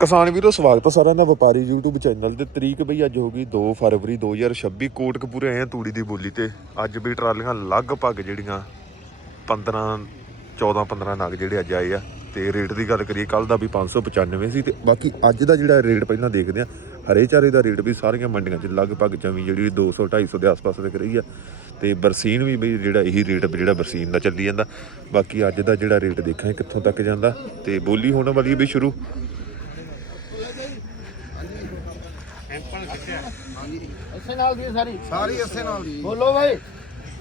ਕਿਸਾਨ ਵੀਰੋ, ਸਵਾਗਤ ਹੈ ਸਾਰਿਆਂ ਦਾ ਵਪਾਰੀ YouTube ਚੈਨਲ ਤੇ। ਤਰੀਕ ਬਈ ਅੱਜ ਹੋ ਗਈ 2 ਫਰਵਰੀ 2026 ਕੋਟਕਪੂਰੇ ਆਏ ਆ ਤੂੜੀ ਦੀ ਬੋਲੀ ਤੇ। ਅੱਜ ਵੀ ਟਰਾਲੀਆਂ ਲਗਭਗ ਜਿਹੜੀਆਂ 15 14 15 ਨਗ ਜਿਹੜੇ ਅੱਜ ਆਏ ਆ। ਤੇ ਰੇਟ ਦੀ ਗੱਲ ਕਰੀਏ ਕੱਲ ਦਾ ਵੀ 595 ਸੀ ਤੇ ਬਾਕੀ ਅੱਜ ਦਾ ਜਿਹੜਾ ਰੇਟ ਪਹਿਲਾਂ ਦੇਖਦੇ ਆ, ਹਰੇ ਚਾਰੇ ਦਾ ਰੇਟ ਵੀ ਸਾਰੀਆਂ ਮੰਡੀਆਂ 'ਚ ਲਗਭਗ ਜਮੀ ਜਿਹੜੀ 200 250 ਦੇ ਆਸ-ਪਾਸ ਵਿਕ ਰਹੀ ਆ। ਤੇ ਬਰਸੀਨ ਵੀ ਬਈ ਜਿਹੜਾ ਇਹੀ ਰੇਟ ਜਿਹੜਾ ਬਰਸੀਨ ਦਾ ਚੱਲੀ ਜਾਂਦਾ। ਬਾਕੀ ਅੱਜ ਦਾ ਜਿਹੜਾ ਰੇਟ ਦੇਖਾਂ ਕਿੱਥੋਂ ਤੱਕ ਜਾਂਦਾ। ਤੇ ਬੋਲੀ ਹੋਣ ਵਾਲੀ ਵੀ ਸ਼ੁਰੂ। ਨਾਲ ਦੀ ਹੈ ਸਾਰੀ? ਸਾਰੀ ਇਸੇ ਨਾਲ ਦੀ। ਬੋਲੋ ਭਾਈ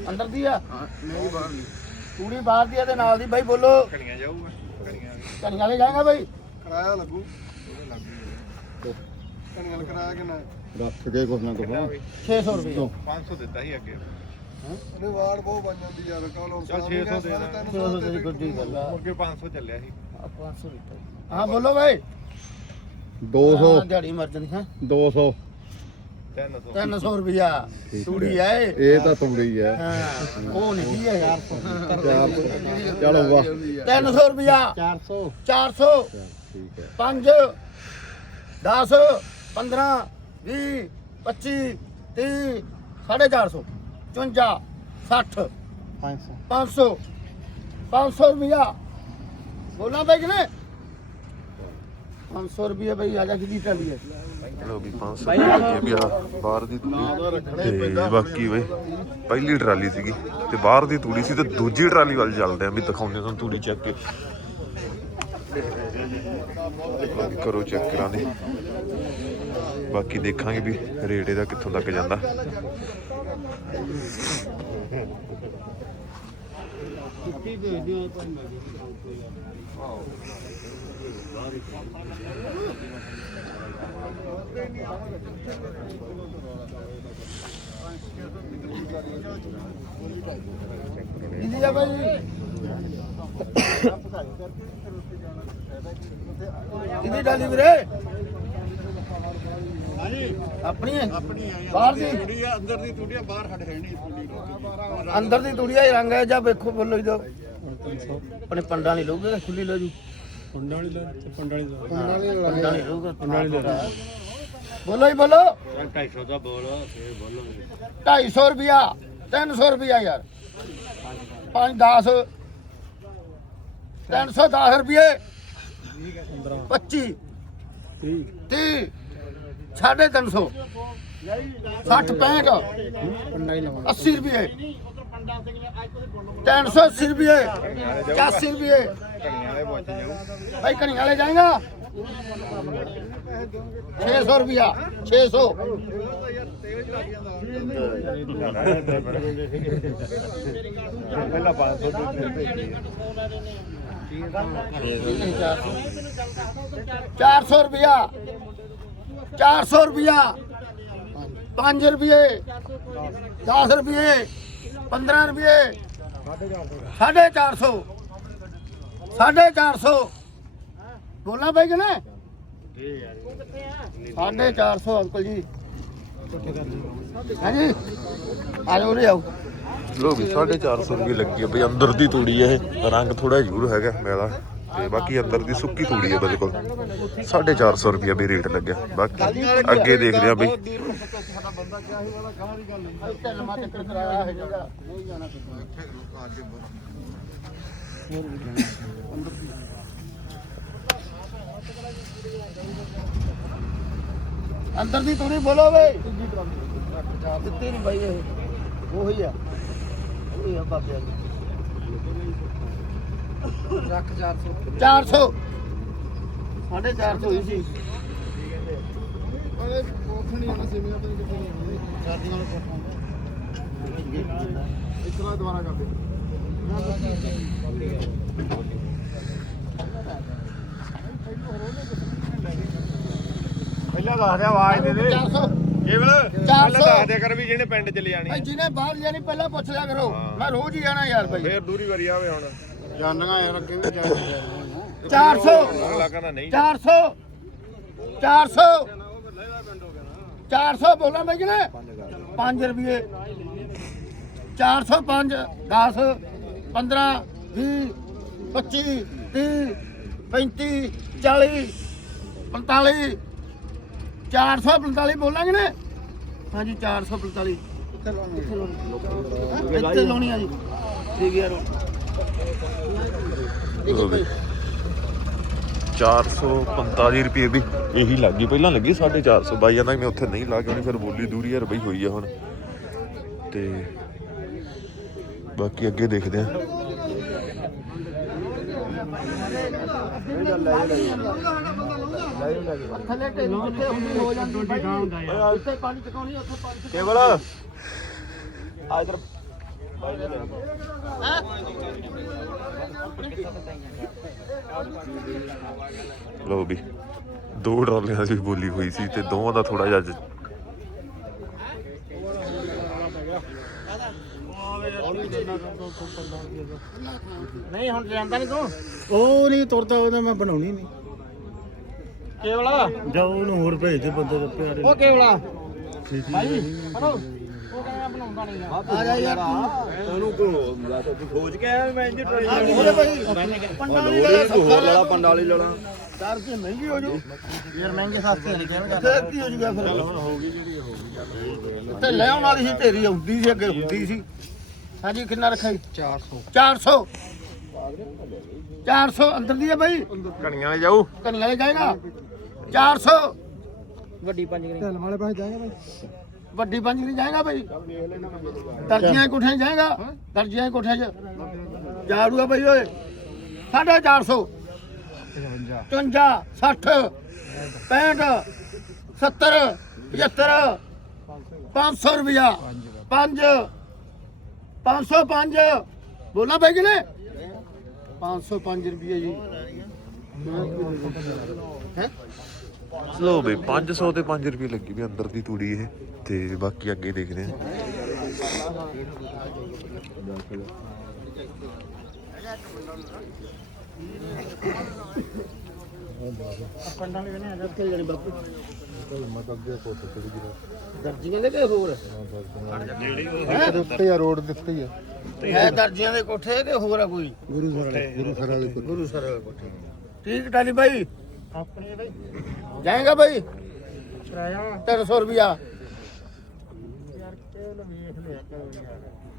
ਅੰਦਰ ਦੀ ਆ? ਹਾਂ, ਨਹੀਂ ਬਾਹਰ ਨਹੀਂ ਤੂੜੀ ਬਾਹਰ ਦੀ ਆ ਤੇ ਨਾਲ ਦੀ। ਭਾਈ ਬੋਲੋ। ਕਣੀਆਂ ਜਾਊਗਾ ਕਣੀਆਂ ਲੈ ਜਾਏਗਾ ਭਾਈ ਕਿਰਾਇਆ ਲੱਗੂ। ਕਣੀਆਂ ਕਿਰਾਇਆ ਕਿੰਨਾ? ਰੱਖ ਕੇ ਕੁਛ ਨਾ ਕੁਛ। 600 ਰੁਪਏ। 500 ਦਿੱਤਾ ਸੀ ਅੱਗੇ। ਅਰੇ ਵਾਰ ਬਹੁਤ ਬਣ ਜਾਂਦੀ ਯਾਰ ਕਾਲ ਹੁਣ ਚੱਲ 600 ਦੇ ਦੇਣਾ। 600 ਦੀ ਗੁੱਡੀ ਗੱਲ ਆ ਅੱਗੇ 500 ਚੱਲਿਆ ਸੀ। 500 ਦਿੱਤਾ। ਹਾਂ ਬੋਲੋ ਭਾਈ 200 ਹਾਂ, ਦਿਹਾੜੀ ਮਰ ਜਾਂਦੀ ਹੈ। 200 300 300 ਰੁਪਿਆ ਤੂੜੀ ਆ ਇਹ ਤਾਂ ਤੂੜੀ ਹੈ। ਹਾਂ ਉਹ ਨਹੀਂ ਹੈ 400 ਚਲੋ ਵਾਹ। 300 ਰੁਪਿਆ 400 400 ਠੀਕ ਹੈ। 5 10 15 20 25 30 450 54 60 500 500 500 ਰੁਪਿਆ ਬੋਲਾਂ ਭਾਈ ਕਿ ਨਹੀਂ 500 ਰੁਪਏ ਭਾਈ ਆ ਜਾ ਕਿਦੀ ਟਰਾਲੀ ਹੈ। ਲੋ ਵੀ 500 ਰੁਪਏ ਵੀ ਆ ਬਾਹਰ ਦੀ ਤੂੜੀ। ਤੇ ਬਾਕੀ ਵੇ ਪਹਿਲੀ ਟਰਾਲੀ ਸੀਗੀ ਤੇ ਬਾਹਰ ਦੀ ਤੂੜੀ ਸੀ ਤੇ ਦੂਜੀ ਟਰਾਲੀ ਵੱਲ ਚੱਲਦੇ ਆ। ਵੀ ਦਿਖਾਉਂਦੇ ਤੁਹਾਨੂੰ ਤੂੜੀ ਚੱਕ ਕੇ। ਕਰੋ ਚੈੱਕ ਕਰਾਂਦੇ ਬਾਕੀ ਦੇਖਾਂਗੇ ਵੀ ਰੇਟ ਇਹਦਾ ਕਿੱਥੋਂ ਤੱਕ ਜਾਂਦਾ। ਕਿਦੀ ਆ ਭਾਈ ਕਿਦੀ ਟਰਾਲੀ ਵੀਰੇ? ਆਪਣੀ ਹੈ? ਬਾਹਰ ਦੀ? ਤੂੜੀ ਅੰਦਰ ਦੀ ਤੂੜੀ ਬਾਹਰ ਹਟ ਹੈ ਨਹੀਂ ਤੂੜੀ ਅੰਦਰ ਦੀ ਤੂੜੀਆ ਹੀ ਰੰਗ ਹੈ ਜਾਂ ਵੇਖੋ ਬੋਲੋ ਜੋ ਆਪਣੇ ਪੰਡਾਂ ਨਹੀਂ ਲੋਗੇ ਖੁੱਲੀ ਲੈ ਜੂ? ਪੰਡਾਂ ਵਾਲੀ ਦਾ ਤੇ ਪੰਡਾਂ ਵਾਲੀ ਦਾ ਪੰਡਾਂ ਨਹੀਂ ਲੋਗੇ ਪੰਡਾਂ ਨਹੀਂ ਬੋਲੋ ਹੀ ਬੋਲੋ। 250 ਦਾ ਬੋਲ ਫੇਰ ਬੋਲੋ 250 ਰੁਪਿਆ 300 ਰੁਪਿਆ ਯਾਰ। 5 10 310 ਰੁਪਏ 25 30 30 ਸਾਢੇ 300 60 65 ਪੰਡਾਂ ਹੀ ਲਵਾਂ 80 ਰੁਪਏ 380 ਰੁਪਏ। 81 ਰੁਪਏ। ਭਾਈ ਕਣੀ ਵਾਲੇ ਜਾਏਗਾ? 600 ਰੁਪਿਆ 600 ਪਹਿਲਾਂ 500 ਦਿੱਤੇ 400 ਰੁਪਿਆ 400 ਰੁਪਿਆ 5 ਰੁਪਏ 10 ਰੁਪਏ 15 ਰੁਪਏ 450 450 ਬੋਲਣਾ ਭਾਈ ਕਿ ਨਾ 450 ਅੰਕਲ ਜੀ। ਹਾਂਜੀ। ਆ ਜਾਓ ਉਰੇ ਆਓ। ਲੋ ਵੀ 450 ਰੁਪਏ ਲੱਗੀ ਹੈ ਬਈ, ਅੰਦਰ ਦੀ ਤੂੜੀ ਹੈ ਇਹ। ਰੰਗ ਥੋੜਾ ਜ਼ਰੂਰ ਹੈਗਾ, ਮੈਲਾ। ਤੇ ਬਾਕੀ ਅੰਦਰ ਦੀ ਸੁੱਕੀ ਤੂੜੀ ਹੈ ਬਿਲਕੁਲ 450 ਰੁਪਏ ਵੀ ਰੇਟ ਲੱਗਿਆ। ਬਾਕੀ ਅੱਗੇ ਦੇਖਦੇ ਆ ਬਈ। ਢਲਮਾ ਚੱਕਰ ਕਰਾਇਆ ਹੈ ਜਿਹੜਾ ਨਹੀਂ ਜਾਣਾ ਅੰਦਰ ਦੀ ਤੂੜੀ ਬੋਲੋ ਵੇ ਦਿੱਤੀ ਨਹੀਂ ਬਾਈ ਇਹ। ਉਹੀ ਆ। ਉਹੀ ਆ ਬਾਬੇ ਵਾਲੀ। ਰੱਖ 400 400 ਸਾਢੇ 400 ਹੀ ਸੀ। ਅਰੇ ਕੋਖਣੀ ਆਣਾ ਸਿਵਿਆਂ ਤੋਂ ਕਿੱਥੇ ਨਹੀਂ ਆਉਣੀ। ਚਾਰਜਿੰਗ ਵਾਲਾ ਕੋਖਾ ਇਤਨਾ ਦੁਬਾਰਾ ਕਰ ਦੇ। ਪਹਿਲਾਂ ਦੱਸ ਦੇ ਆਵਾਜ਼ ਦੇ ਦੇ। 400 ਕੇਵਲ 400 ਦੱਸ ਦਿਆ ਕਰ ਵੀ ਜਿਹਨੇ ਪਿੰਡ ਚਲੇ ਜਾਣੀ। ਭਾਈ ਜਿਹਨੇ ਬਾਹਰ ਜਾਣੀ ਪਹਿਲਾਂ ਪੁੱਛ ਲਿਆ ਕਰੋ। ਮੈਂ ਰੋਜ਼ ਹੀ ਜਾਣਾ ਯਾਰ ਭਾਈ। ਫੇਰ ਦੂਰੀ ਵਾਰੀ ਆਵੇ ਹੁਣ। ਜਾਣਗਾ ਯਾਰ ਅੱਗੇ ਵੀ ਜਾਣਗਾ 400 ਅਗਲਾ ਕਹਿੰਦਾ ਨਹੀਂ। 400 400 400 ਬੋਲਾਂ ਮੈਂ ਕਿਨੇ 5 ਰੁਪਏ 405 10 15 20 25 30 35 40 45 445 ਬੋਲਾਂਗੇ ਨੇ ਹਾਂਜੀ 445 ਇੱਥੇ ਲਾਉਣੀ ਆ ਜੀ। ਠੀਕ ਹੈ ਰੋ ਲਓ ਵੀ 445 ਰੁਪਏ ਵੀ ਇਹੀ ਲੱਗ ਗਈ। ਪਹਿਲਾਂ ਲੱਗੀ 450 ਬਾਈ ਜਾਂਦਾ ਮੈਂ ਉੱਥੇ ਨਹੀਂ ਲਾ ਕੇ ਆਉਣੀ, ਫਿਰ ਬੋਲੀ ਦੂਰੀ ਯਾਰ ਬਈ ਹੋਈ ਆ ਹੁਣ। ਤੇ ਬਾਕੀ ਅੱਗੇ ਦੇਖਦੇ ਆ। ਥੱਲੇ ਢੇਰੀ ਜਿੱਥੇ ਹੁੰਦੀ ਹੋ ਜਾਂਦੀ ਬਾਈ ਉੱਥੇ ਪਾਣੀ ਚਕਾਉਣੀ ਉੱਥੇ ਪਾਣੀ ਕੇਵਲ। ਆ ਇਧਰ। ਲਓ ਵੀ ਦੋ ਡਰਾਲਿਆਂ ਦੀ ਬੋਲੀ ਹੋਈ ਸੀ ਤੇ ਦੋਵਾਂ ਦਾ ਥੋੜਾ ਜਿਹਾ ਅੱਜ ਨਹੀਂ ਹੁਣ ਜਾਂਦਾ ਨਹੀਂ ਤੂੰ? ਉਹ ਨਹੀਂ ਤੁਰਦਾ ਉਹਦਾ ਮੈਂ ਬਣਾਉਣੀ ਨਹੀਂ ਕੇਵਲਾ? ਜਾ ਉਹਨੂੰ ਹੋਰ ਭੇਜ ਦੇ ਬੰਦੇ ਦੇ ਪਿਆਰੇ ਉਹ ਕੇਵਲਾ। ਭਾਈ ਹਲੋ ਉਹ ਕਹਿੰਦਾ ਬਣਾਉਂਦਾ ਨਹੀਂ ਆ। ਜਾ ਯਾਰ ਉਹਨੂੰ ਤੂੰ ਖੋਜ ਕੇ ਆਇਆ ਮੈਂ ਇੰਜ ਆ ਕਿਹੜੇ ਭਾਈ। ਪੰਡਾਲੀ ਲੈ ਹੋਰ ਲੜਾ ਪੰਡਾਲੀ ਲੜਾ ਚਾਰ ਰੁਪਏ ਮਹਿੰਗੀ ਹੋ ਜੂ ਯਾਰ ਮਹਿੰਗੇ ਸਸਤੇ ਨਹੀਂ ਕਹਿਣ ਫਿਰ ਕੀ ਹੋ ਜੂਗਾ ਫਿਰ? ਹੋ ਗਈ ਜਿਹੜੀ ਹੋ ਗਈ। ਤੇ ਲੈ ਆਉਣ ਵਾਲੀ ਸੀ ਢੇਰੀ ਹੁੰਦੀ ਸੀ ਅੱਗੇ ਹੁੰਦੀ ਸੀ। ਹਾਂਜੀ ਕਿੰਨਾ ਰੱਖਿਆ ਜੀ? 400 400 400 ਅੰਦਰ ਦੀ ਹੈ ਬਾਈ। ਕਣੀਆਂ ਲੈ ਜਾਊ। ਕਨੀਆਂ ਲੈ ਜਾਏਗਾ। 400 ਢਲ ਵਾਲੇ ਪਾਸੇ ਜਾਏਗਾ ਭਾਈ ਵੱਡੀ ਪੰਜ ਨਹੀਂ ਜਾਏਗਾ ਬਾਈ ਦਰਜੀਆਂ ਕੋਠੇ ਜਾਏਗਾ। ਦਰਜੀਆਂ ਕੋਠੇ ਚ। ਜਾੜੂਗਾ ਬਾਈ ਓਏ। 450 55 60 65 70 75 500 ਰੁਪਿਆ 5 505 ਬੋਲਣਾ ਬਾਈ ਕਿਨੇ 505 ਰੁਪਏ ਜੀ। ਹੈ? ਲਓ ਵੀ 500 ਤੇ 5 ਰੁਪਏ ਲੱਗੀ ਵੀ ਅੰਦਰ ਦੀ ਤੂੜੀ ਇਹ। ਤੇ ਬਾਕੀ ਅੱਗੇ ਦੇਖਦੇ ਜਾਣੀ ਬਾਪੂ ਦਰਜੀਆਂ ਦੇ ਕਿ ਹੋਰ? ਉੱਤੇ ਆ ਰੋਡ ਹੀ ਆ। ਹੈ ਦਰਜੀਆਂ ਦੇ ਕੋਠੇ ਕਿ ਹੋਰ ਆ ਕੋਈ? ਗੁਰੂ ਸਰ ਗੁਰੂ ਸਰ ਵਾਲੇ ਕੋਲ ਗੁਰੂ ਸਰ ਵਾਲੇ ਕੋਠੇ। ਠੀਕ ਟਾਲੀ ਬਾਈ? ਆਪਣੇ ਬਾਈ। ਜਾਏਗਾ ਬਾਈ? ਕਿਰਾਇਆ। 300 ਰੁਪਿਆ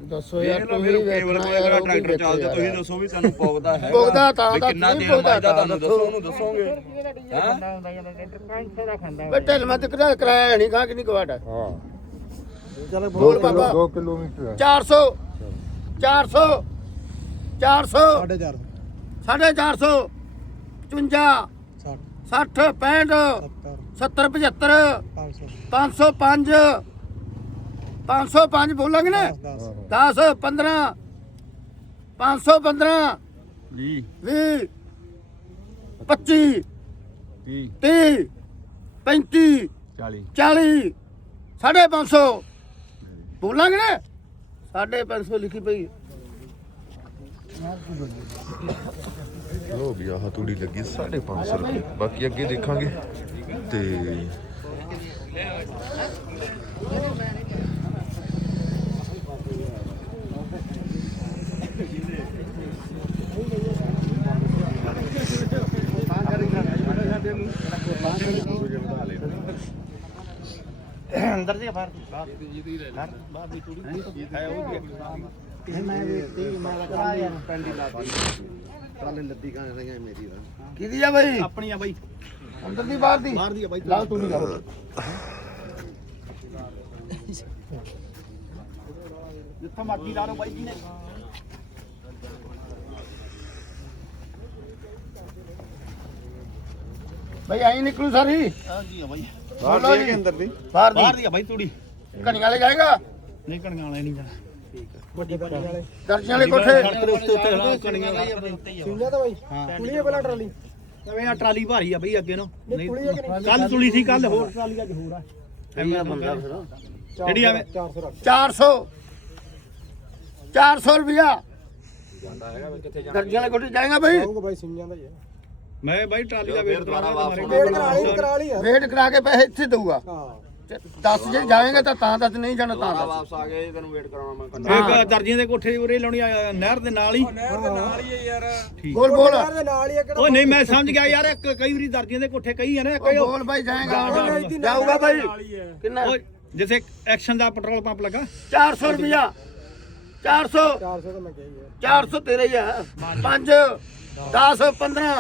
ਦੱਸੋ ਯਾਰ ਤੁਸੀਂ ਕੇਵਲ ਕੋਲ ਅਗਰ ਟਰੈਕਟਰ ਚੱਲਦਾ ਤੁਸੀਂ ਦੱਸੋ ਵੀ ਤੁਹਾਨੂੰ ਪੌਗਦਾ ਹੈ ਭੁਗਦਾ ਤਾਂ ਵੀ ਕਿੰਨਾ ਤੁਸੀਂ ਦੇਰ ਤਾਂ ਤੁਹਾਨੂੰ ਦੱਸੋ ਉਹਨੂੰ ਦੱਸੋਗੇ? ਬੇ ਢਿੱਲ ਮੈਂ ਤੇ ਕਿਹੜਾ ਕਿਰਾਇਆ ਨਹੀਂ ਕਹਾ ਕਿ ਨਹੀਂ ਕਵਾੜਾ ਹਾਂ। ਚਲ ਬੋਲ ਬਾਬਾ 2 ਕਿਲੋਮੀਟਰ 400 400 400 4.5 450 55 60 65 70 75 505 505 ਬੋਲਾਂਗੇ ਨਾ? 10 15 515 20 25 30 35 40 40 ਸਾਢੇ 500 ਬੋਲਾਂਗੇ ਨਾ? ਸਾਢੇ 500 ਲਿਖੀ ਪਈ। ਲਓ ਵੀ ਆਹ ਤੂੜੀ ਲੱਗੀ 550 ਰੁਪਏ। ਬਾਕੀ ਅੱਗੇ ਦੇਖਾਂਗੇ। ਤੇ ਅੰਦਰ ਦੀ ਬਾਹਰ ਬਾਹਰ ਬਾਹਰ ਦੀ। ਤੂੜੀ ਹੈ ਉਹ ਵੀ ਮੈਂ ਵੇਖਤੀ ਮੈਂ ਲਗਾ ਯਾਰ। ਪੈਂਡੀ ਲਾ ਟਰਾਲੇ ਲੱਦੀ ਕਾਂ ਰਹੀਆਂ ਮੇਰੀ ਦਾ ਕਿਹਦੀ ਆ ਬਾਈ? ਆਪਣੀ ਆ ਬਾਈ। ਅੰਦਰ ਦੀ ਬਾਹਰ ਦੀ। ਬਾਹਰ ਦੀ ਆ ਬਾਈ। ਲਾ ਤੂੰ ਨਹੀਂ ਲਾ ਜਿੱਥੋਂ ਮਰਜ਼ੀ ਲਾ ਲਓ ਬਾਈ ਜੀ ਨੇ। ਬਾਈ ਆਈ ਨਿਕਲੂ ਸਾਰੀ। ਕੀ ਆ ਬਾਈ? ਬਾਹਰ ਦੀ ਕਿ ਅੰਦਰ ਦੀ। ਬਾਹਰ ਬਾਹਰ ਦੀ ਦੀ ਆ ਬਾਈ ਤੂੜੀ। ਕਣੀਆਂ ਲੈ ਜਾਏਗਾ? ਨਹੀਂ ਕਣੀਆਂ ਵਾਲੇ ਨਹੀਂ ਜਾਣਾ। ਵੱਡੀ ਵੱਡੀ ਵਾਲੇ। ਦਰਜੀਆਂ ਵਾਲੇ ਕੋਠੇ। ਸੜਕ ਦੇ ਉੱਤੇ ਉੱਤੇ ਹਲਾ ਕਣੀਆਂ ਸਿੰਗਿਆ ਤਾਂ ਬਾਈ। ਕੁਲੀ ਆ ਪਹਿਲਾਂ ਟਰਾਲੀ। ਐਵੇਂ ਆ ਟਰਾਲੀ ਭਾਰੀ ਆ ਬਈ ਅੱਗੇ ਨੂੰ। ਨਹੀਂ ਕੱਲ ਤੁਲੀ ਸੀ ਕੱਲ ਹੋਰ। ਟਰਾਲੀ ਅੱਜ ਹੋਰ ਆ। ਐਵੇਂ ਬੰਦਾ ਜਿਹੜੀ ਆਵੇ 400 400 ਰੁਪਿਆ ਦਰਜੀਆਂ ਵਾਲੇ ਕੋਠੇ ਜਾਏਗਾ ਬਾਈ? ਬਾਈ ਸਿੰਗਿਆਂ ਦਾ ਹੀ ਆ। ਮੈਂ ਬਾਈ ਟਰਾਲੀ ਦਾ ਵੇਟ ਕਰਾ ਵੇਟ ਕਰਾ ਲਈ ਆ। ਵੇਟ ਕਰਾ ਕੇ ਪੈਸੇ ਇੱਥੇ ਦਊਗਾ। ਹਾਂ। ਦੱਸ ਜੇ ਜਾਏਗਾ ਤਾਂ ਤਾਂ ਦੱਸ ਨਹੀਂ ਜਾਣਾ ਤਾਂ ਦੱਸ। ਵਾਪਸ ਆ ਗਏ ਤੈਨੂੰ ਵੇਟ ਕਰਾਉਣਾ ਮੈਂ ਇੱਕ ਦਰਜੀਆਂ ਦੇ ਕੋਠੇ ਉਰੇ ਲਾਉਣੀ ਆ, ਨਹਿਰ ਦੇ ਨਾਲ ਹੀ। ਬੋਲ ਬੋਲ। ਓਏ ਨਹੀਂ ਮੈਂ ਸਮਝ ਗਿਆ ਯਾਰ ਇੱਕ ਕਈ ਵਾਰੀ ਦਰਜੀਆਂ ਦੇ ਕੋਠੇ ਕਈ ਆ ਨਾ ਕਈ ਬੋਲ ਭਾਈ ਜਾਏਗਾ। ਜਾਊਗਾ ਭਾਈ ਕਿੰਨਾ? ਓਏ ਜਿਵੇਂ ਐਕਸ਼ਨ ਦਾ ਪੈਟਰੋਲ ਪੰਪ ਲੱਗਾ। 400 ਰੁਪਿਆ 400 400 ਤਾਂ ਮੈਂ ਕਹੀ 400 ਤੇਰੇ ਹੀ ਆ। 5 10 15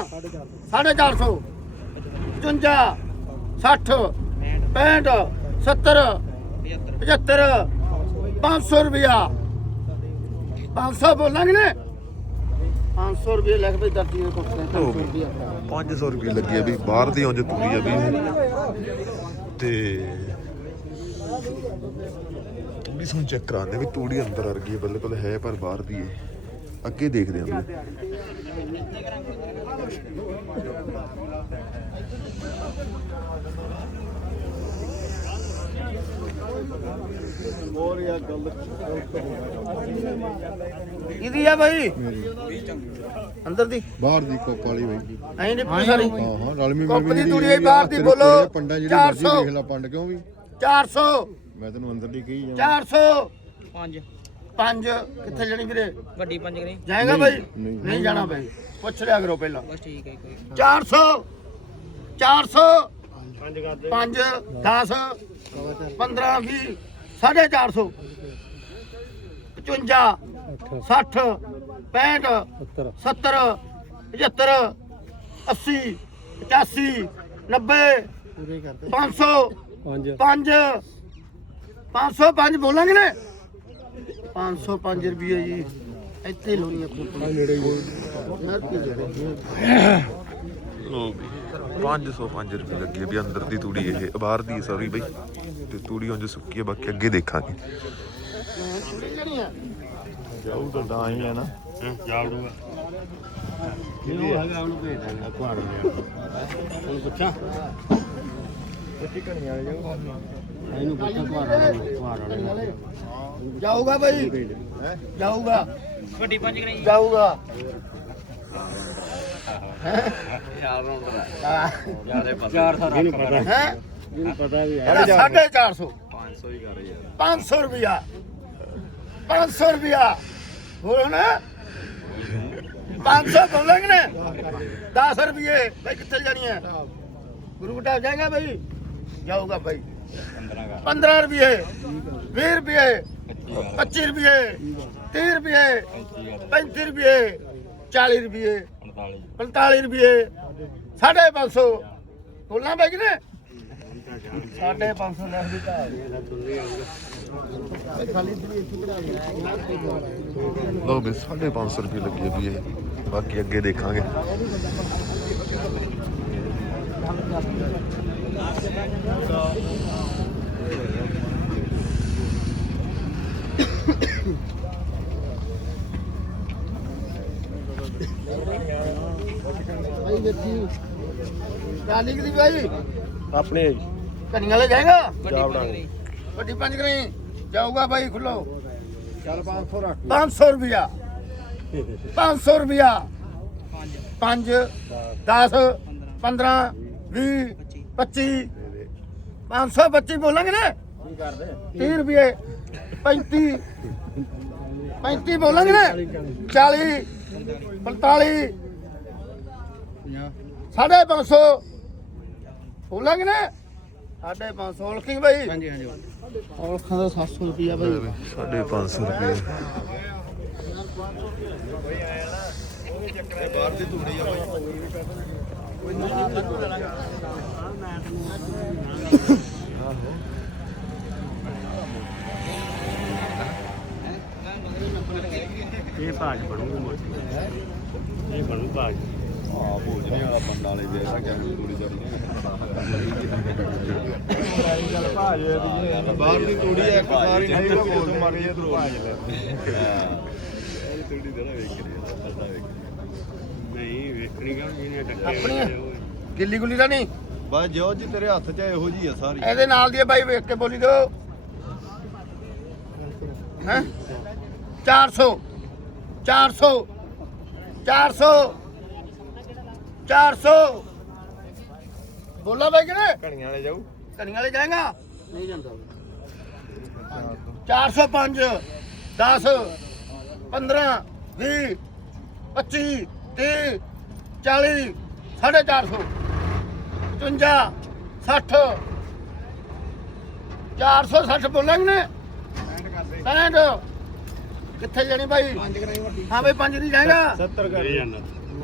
450 55 60 65 70 75 500 ਰੁਪਿਆ 500 ਬੋਲਾਂਗੇ ਨੇ? 500 ਰੁਪਏ ਲਿਖ ਬਈ ਦਰਜੀ ਨੇ ਕੋਲ 500 ਰੁਪਿਆ 500 ਰੁਪਏ ਲੱਗੀ ਆ ਵੀ ਬਾਹਰ ਦੀ ਉਂਝ ਤੂੜੀ ਆ ਵੀ ਤੇ ਤੂੜੀ ਸੁਣ ਚੈੱਕ ਕਰਾਉਂਦੇ ਵੀ ਤੂੜੀ ਅੰਦਰ ਵਰਗੀ ਹੈ ਬਿਲਕੁਲ ਹੈ ਪਰ ਬਾਹਰ ਦੀ ਹੈ ਅੱਗੇ ਦੇਖਦੇ ਆਂ ਵੀ ਇਹਦੀ ਆ ਭਾਈ ਅੰਦਰ ਦੀ। ਬਾਹਰ ਦੀ ਕੋਪ ਵਾਲੀ ਬਈ। ਐਂ ਨਹੀਂ ਪੁੱਛ ਸਾਰੀ। ਹਾਂ ਹਾਂ ਰਲਮੀ ਕੋਪ ਦੀ ਤੂੜੀ ਆਈ ਬਾਹਰ ਦੀ ਬੋਲੋ। ਪੰਡਾ ਜਿਹੜੇ ਮਰਜ਼ੀ 400 ਦੇਖ ਲੈ ਪੰਡ ਕਿਉਂ ਵੀ? 400 ਮੈਂ ਤੈਨੂੰ ਅੰਦਰ ਦੀ ਕਹੀ ਜਾਵਾਂ। 400 ਪੰਜ। ਪੰਜ ਕਿੱਥੇ ਜਣੀ ਵੀਰੇ? ਵੱਡੀ ਪੰਜ ਕਰੀ ਜਾਏਗਾ ਭਾਈ ਨਹੀਂ। ਜਾਣਾ। ਭਾਈ ਪੁੱਛ ਲਿਆ ਕਰੋ ਪਹਿਲਾਂ। ਬਸ ਠੀਕ ਹੈ ਕੋਈ 400 400 5 10 15 20 450 55 60 65 70 75 80 85 90 500 5 505 ਬੋਲਾਂਗੇ ਨੇ। 505 ਰੁਪਏ ਜੀ। ਇੱਥੇ ਲਾਉਣੀ ਆ। ਕੋਪਾ ਨੇੜੇ ਲੋ ਵੀ 505 ਰੁਪਏ ਲੱਗੀ ਵੀ ਅੰਦਰ ਦੀ ਤੂੜੀ ਇਹ ਬਾਹਰ ਦੀ ਸੌਰੀ ਬਈ। ਤੇ ਤੂੜੀ ਉਂਝ ਸੁੱਕੀ ਆ ਬਾਕੀ ਅੱਗੇ ਦੇਖਾਂਗੇ। ਜਾਊ ਤਾਂ ਤਾਂ ਹੀ ਹੈ ਨਾ ਉਹਨੂੰ ਪੁੱਛਾਂ? ਇਹਨੂੰ ਪੁੱਛਾਂ ਕੁਹਾੜ ਵਾਲੇ ਜਾਊਗਾ ਭਾਈ ਜਾਊਗਾ। ਵੱਡੀ ਪੰਜ ਕਰੀ ਜਾਊਗਾ। ਚਾਰ ਸਾਰਾ ਹੈ? ਪਤਾ ਵੀ ਹੈ 450 500 ਹੀ ਕਰ ਯਾਰ। 500 ਰੁਪਿਆ 500 ਰੁਪਿਆ ਹੋਰ ਨਾ 500 ਬੋਲਾਂਗੇ ਨੇ 10 ਰੁਪਏ। ਭਾਈ ਕਿੱਥੇ ਜਾਣੀ ਹੈ? ਗੁਰੂ ਘਟਾ ਜਾਏਗਾ ਭਾਈ ਜਾਊਗਾ ਭਾਈ 15 ਰੁਪਏ 20 ਰੁਪਏ 25 ਰੁਪਏ 30 ਰੁਪਏ 35 ਰੁਪਏ 40 ਰੁਪਏ 45 ਰੁਪਏ 550 ਬੋਲਣਾ ਭਾਈ ਕਿ ਨੇ 550 ਲੱਖ ਦੀ ਲੋ ਵੀ 550 ਰੁਪਏ ਲੱਗੀ ਆ ਵੀ ਇਹ ਬਾਕੀ ਅੱਗੇ ਦੇਖਾਂਗੇ ਭਾਈ ਕਾਲੀ ਆਪਣੇ ਕਨੀਆਂ ਵਾਲੇ ਜਾਏਗਾ? ਵੱਡੀ ਪੰਜ ਕਰੀ। ਵੱਡੀ ਪੰਜ ਕਰੀ। ਜਾਊਗਾ ਭਾਈ ਖੁੱਲੋ। ਚੱਲ 500 ਰੱਖ 500 ਰੁਪਿਆ 500 ਰੁਪਿਆ 5 10 15 20 25 525 ਬੋਲਾਂਗੇ ਨਾ? ਕੀ ਕਰਦੇ 30 ਰੁਪਏ 35 35 ਬੋਲਾਂਗੇ ਨਾ? 40 45 ਸਾਢੇ 500 ਬੋਲਾਂਗੇ ਨਾ? ਸਾਢੇ 500 ਲਿਖੀ ਭਾਈ ਹਾਂਜੀ ਹਾਂਜੀ। ਔਲਖਾਂ ਦਾ 700 ਰੁਪਿਆ ਭਾਈ 550 ਰੁਪਏ ਬਾਹਰ ਦੀ ਧੂੜੀ ਆ ਬਈ। ਆ ਭੋਜਨੇ ਵਾਲਾ ਪੰਡਾ ਵਾਲੇ ਦੇ ਆ ਕਿਵੇਂ ਧੂੜੀ ਜਾਰੀ ਬਾਹਰ ਦੀ ਧੂੜੀ ਆ, ਇੱਕ ਸਾਰੀ ਨਹੀਂ ਉਹ ਬੋਲ ਮਾਰੀ ਇਹ ਭਾਜ ਲੈ ਇਹ ਧੂੜੀ ਦਾ ਵੇਖ ਰਿਹਾ ਪਤਾ ਵੇਖ ਆਪਣੀ ਗਿੱਲੀ ਗੁੱਲੀ ਦਾ ਨਹੀਂ? ਬਸ ਜੋ ਜੀ ਤੇਰੇ ਹੱਥ 'ਚ ਇਹੋ ਜੀ ਆ ਸਾਰੀ। ਇਹਦੇ ਨਾਲ ਦੀ ਹੈ ਬਾਈ ਵੇਖ ਕੇ ਬੋਲੀ ਦਿਓ। ਹੈ? 400 400 400 400 ਬੋਲਾ ਬਾਈ ਕਿਨੇ ਕਣੀਆਂ ਵਾਲੇ ਜਾਊ। ਕਣੀਆਂ ਵਾਲੇ ਜਾਏਗਾ? ਨਹੀਂ ਜਾਂਦਾ। 405 10 15 20 25 30 40 450 55 60 460 ਬੋਲਾਂਗੇ ਨੇ। 65 ਕਿੱਥੇ ਜਾਣੀ ਭਾਈ ਹਾਂ ਬਈ ਪੰਜ ਨਹੀਂ ਜਾਏਗਾ। 70 ਕਰ।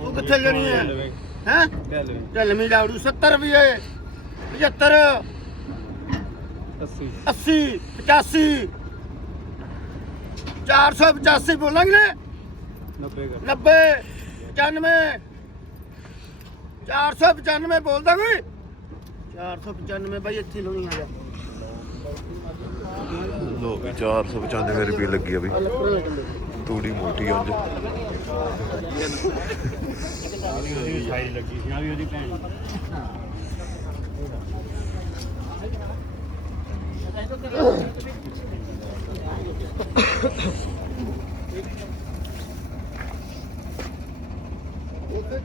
ਤੂੰ ਕਿੱਥੇ ਜਾਣੀ ਹੈ? ਹੈ? ਢਲਮੀ ਲਾੜੂ 70 ਰੁਪਏ 75 80 80 85 485 ਬੋਲਾਂਗੇ ਨੇ। 90 ਕਰ। 90 95 495 ਬੋਲਦਾ ਕੋਈ? 495 ਬਾਈ ਇੱਥੇ ਲਾਉਣੀ ਆ ਜਾ। ਲੋ 495 ਰੁਪਏ ਲੱਗੀ ਆ ਬਈ। ਤੂੜੀ ਮੋਟੀ ਉਂਝ ਸਾਈ ਲੱਗੀ ਸੀ ਆ ਵੀ ਉਹਦੀ। ਭੈਣ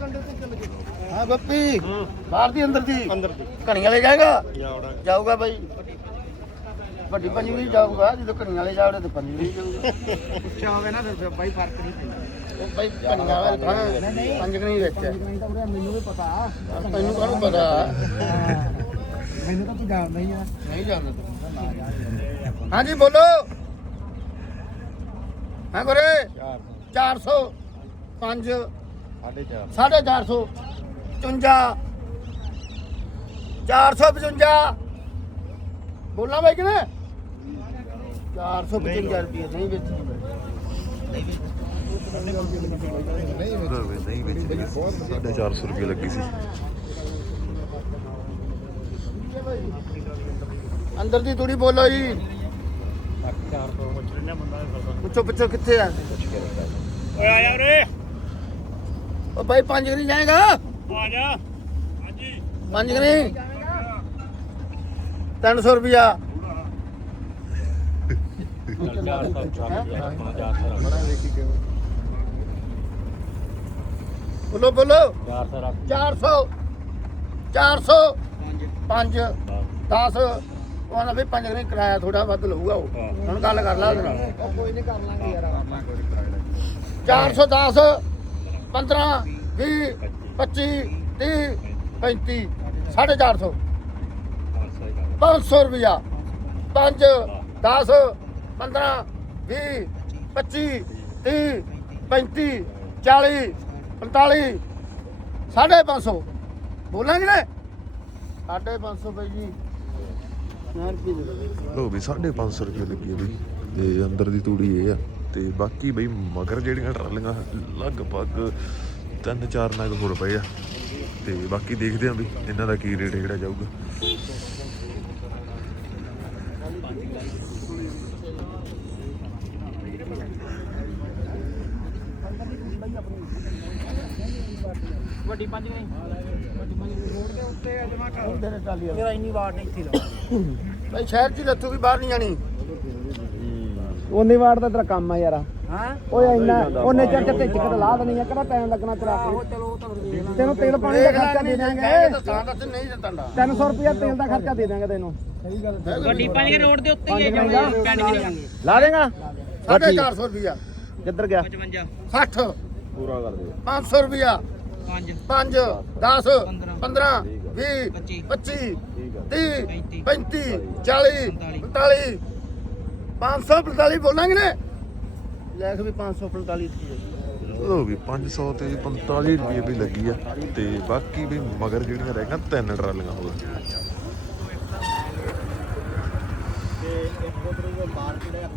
ਹਾਂ ਬੱਪੀ। ਬਾਹਰ ਦੀ ਅੰਦਰ ਦੀ। ਅੰਦਰ ਦੀ। ਘਣੀਆਂ ਲੈ ਜਾਏਗਾ? ਜਾਊਗਾ। ਬਾਈ। ਵੱਡੀ ਪੰਜੀ ਵੀ ਜਾਊਗਾ ਜਦੋਂ ਘਣੀਆਂ ਵਾਲੇ ਜਾਵੜੇ ਤੇ ਪੰਜੀ ਵੀ ਜਾਊਗਾ। ਚਾਵੇ ਨਾ ਫਿਰ ਬਾਈ ਫ਼ਰਕ ਨਹੀਂ ਪੈਂਦਾ। ਉਹ ਬਾਈ ਘਣੀਆਂ ਵਾਲੇ ਤਾਂ ਪੰਜ ਨਹੀਂ ਵਿੱਚ। ਮੈਨੂੰ ਵੀ ਪਤਾ। ਤੈਨੂੰ ਕਾਹਨੂੰ ਪਤਾ? ਮੈਨੂੰ ਤਾਂ ਤੂੰ ਜਾਣਦਾ ਹੀ ਆ। ਨਹੀਂ ਜਾਣਦਾ ਤੂੰ। ਹਾਂਜੀ ਬੋਲੋ। ਹਾਂ ਗੁਰੇ? 400 5 4.5 450 55 455 ਬੋਲਣਾ ਬਾਈ ਕਿਨੇ 455 ਰੁਪਏ ਨਹੀਂ। ਵੇਚੀ। ਨਹੀਂ ਵੇਚਦੀ 450 ਰੁਪਏ ਲੱਗੀ ਸੀ। ਅੰਦਰ ਦੀ ਤੂੜੀ ਬੋਲੋ ਜੀ। 400 ਪੁੱਛ ਲੈਣਾ ਬੰਦਾ ਕਰਦਾ ਪੁੱਛੋ ਪੁੱਛੋ ਕਿੱਥੇ ਆ? ਓਏ ਆ ਜਾ ਰੇ ਉਹ ਬਾਈ ਪੰਜ ਗਰੀ ਜਾਏਗਾ? ਆ ਜਾ। ਹਾਂਜੀ। ਪੰਜ ਗਰੀ 300 ਰੁਪਿਆ 400 ਬੋਲੋ ਬੋਲੋ। 400 400 400 5 10 ਉਹਨਾਂ ਵੀ ਪੰਜ ਗਰੀ ਕਿਰਾਇਆ ਥੋੜਾ ਵੱਧ ਲਊਗਾ ਉਹ। ਹੁਣ ਗੱਲ ਕਰ ਲਾ ਉਹਦੇ ਨਾਲ ਕੋਈ ਨਹੀਂ ਕਰ ਲਾਂਗੇ ਯਾਰ। 410 15 20 25 30 35 450 500 ਰੁਪਿਆ 5 10 15 20 25 30 35 40 45 550 ਬੋਲਾਂਗੇ ਨੇ 550 ਬਾਈ ਜੀ ਯਾਰ ਕੀ ਦੇ ਦੋ ਲੋ ਵੀ 550 ਰੁਪਏ ਲੱਗੀ ਆ ਬਈ। ਤੇ ਅੰਦਰ ਦੀ ਤੂੜੀ ਇਹ ਆ। ਤੇ ਬਾਕੀ ਬਈ ਮਗਰ ਜਿਹੜੀਆਂ ਟਰਾਲੀਆਂ, ਲਗਭਗ ਤਿੰਨ ਚਾਰ ਨਗ ਹੋਰ ਪਏ ਆ। ਤੇ ਬਾਕੀ ਦੇਖਦੇ ਆ ਵੀ ਇਹਨਾਂ ਦਾ ਕੀ ਰੇਟ ਜਿਹੜਾ ਜਾਊਗਾ। ਵੱਡੀ ਪੰਜ ਗਈ ਹੁੰਦੇ ਨੇ ਟਾਲੀ ਮੇਰਾ ਇੰਨੀ ਵਾਰ ਨਹੀਂ ਇੱਥੇ ਲਾਉਣਾ। ਭਾਈ ਸ਼ਹਿਰ ਚ ਲੱਥੂ ਵੀ ਬਾਹਰ ਨਹੀਂ ਜਾਣੀ। ਉਹਨੇ ਵਾਰ ਦਾ ਤੇਰਾ ਕੰਮ ਆ ਯਾਰ। ਹਾਂ? ਓਏ ਇੰਨਾ ਉਹਨੇ ਚੱਕ ਤੇ ਟਿਕਟ ਲਾ ਦੇਣੀ ਆ ਕਿਹੜਾ ਟਾਈਮ ਲੱਗਣਾ ਤੇਰਾ ਚਲੋ ਤਾਂ ਫਿਰ ਤੈਨੂੰ ਤੇਲ ਪਾਣੀ ਦਾ ਖਰਚਾ ਦੇ ਦਾਂਗੇ ਤਾਂ ਤਾਂ ਦੱਸ ਨਹੀਂ ਦਿੱਤਾ 300 ਰੁਪਇਆ ਤੇਲ ਦਾ ਖਰਚਾ ਦੇ ਦਾਂਗੇ ਤੈਨੂੰ। ਵੱਡੀ ਪੰਜ ਰੋਡ ਦੇ ਉੱਤੇ ਹੀ ਹੈ ਪੰਜ ਜਾਊਗਾ ਪਿੰਡ ਵੀ ਜਾਵਾਂਗੇ ਲਾ ਦੇਗਾ? 450 ਰੁਪਿਆ ਕਿੱਧਰ ਗਿਆ? 55 60 ਪੂਰਾ ਕਰ ਦੇ। 500 ਰੁਪਿਆ 5 5 10 15 15 20 25 30 35 40 45 545 ਬੋਲਾਂਗੇ ਨੇ। ਲੈਖ ਵੀ 545 ਲੋ ਵੀ 500 ਤੇ 45 ਰੁਪਏ ਵੀ ਲੱਗੀ ਆ ਤੇ ਬਾਕੀ ਵੀ ਮਗਰ ਜਿਹੜੀਆਂ ਰਹਿ ਗਈਆਂ ਤਿੰਨ ਟਰਾਲੀਆਂ ਹੋਰ।